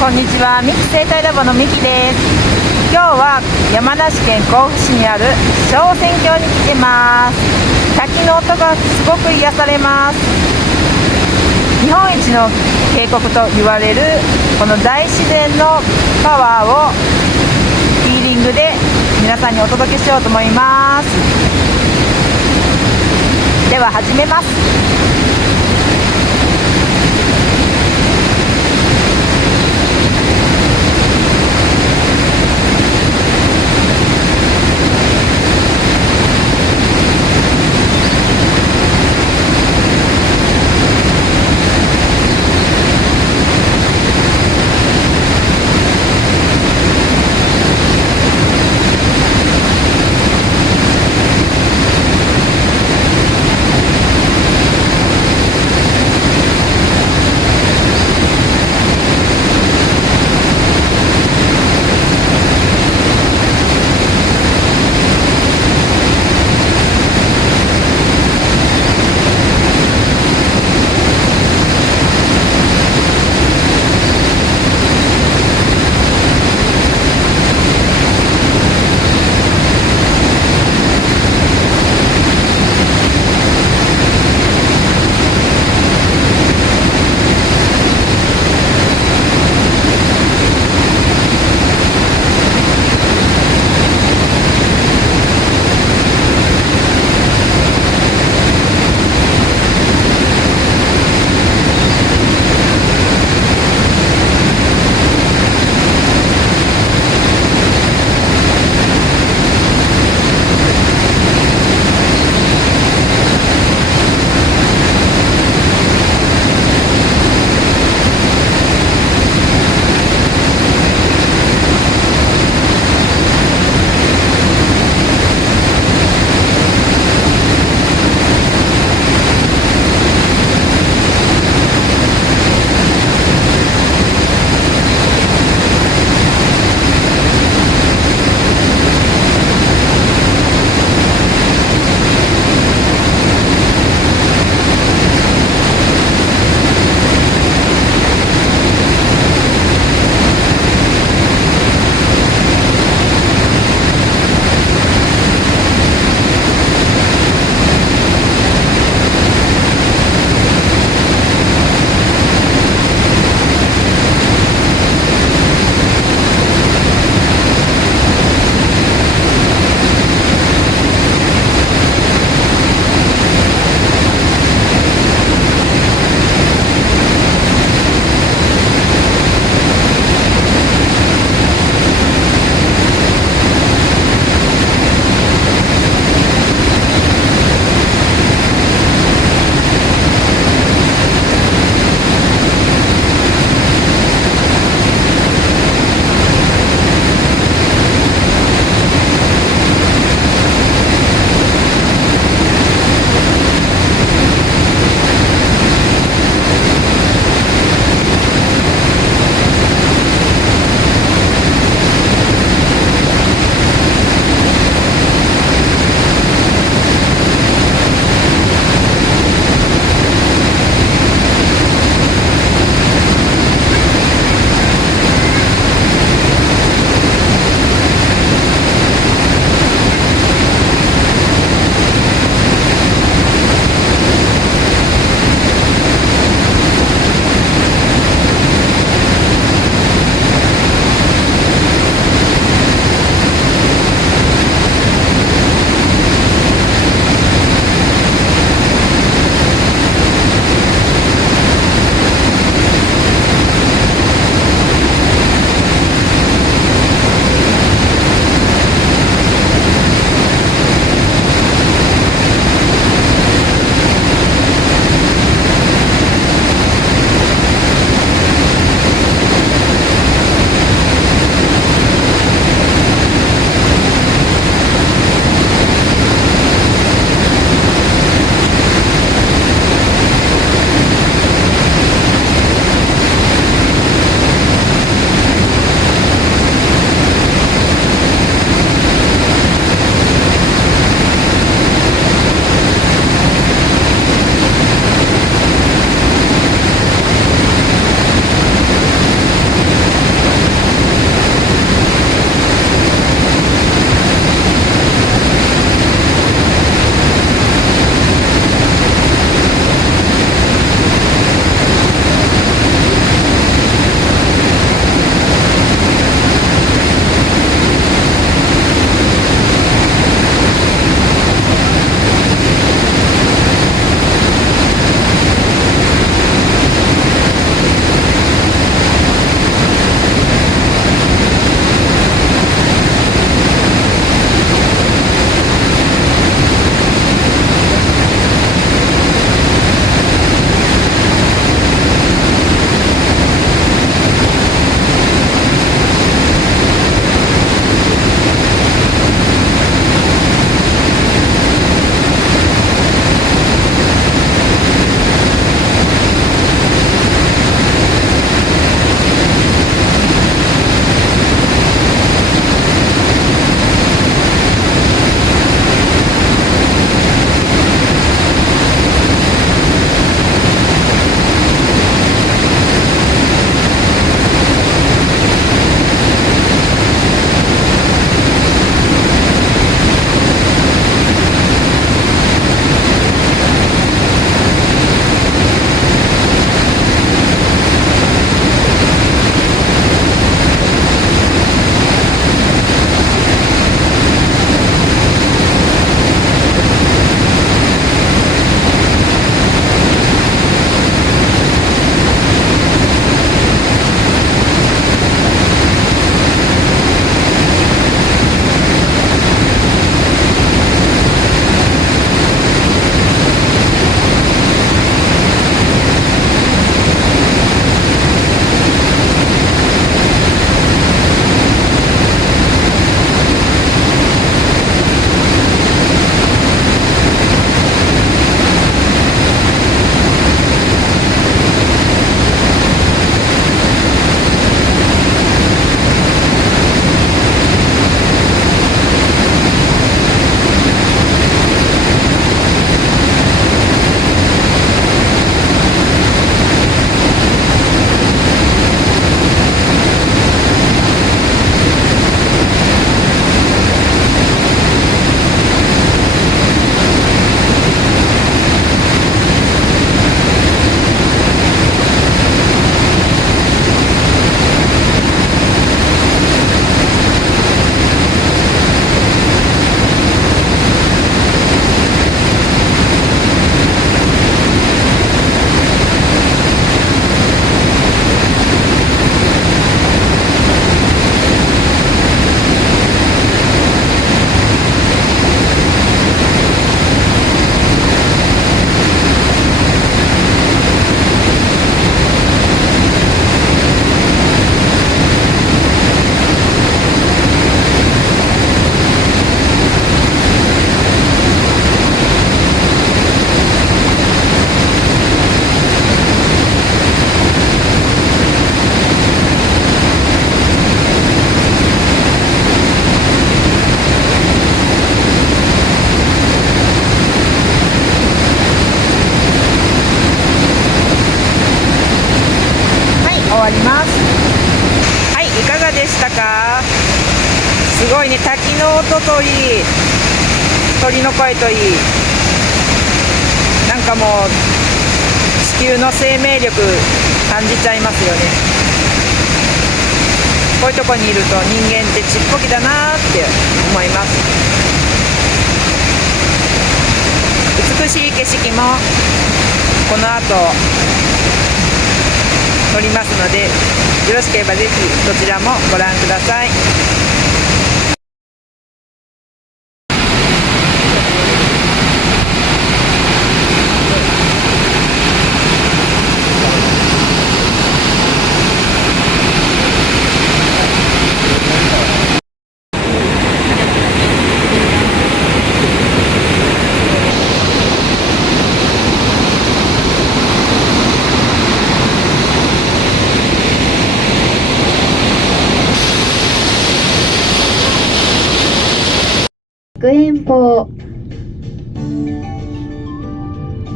こんにちは、ミキ生態ラボのミキです。今日は山梨県甲府市にある小仙峡に来てます。滝の音がすごく癒されます。日本一の渓谷と言われるこの大自然のパワーをフィーリングで皆さんにお届けしようと思います。では始めます。したか？すごいね、滝の音といい、鳥の声といい、なんかもう地球の生命力感じちゃいますよね。こういうとこにいると人間ってちっぽけだなって思います。美しい景色もこの後撮りますので、よろしければぜひそちらもご覧ください。白遠峰。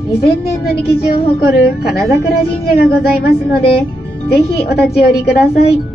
2000年の歴史を誇る金桜神社がございますので、ぜひお立ち寄りください。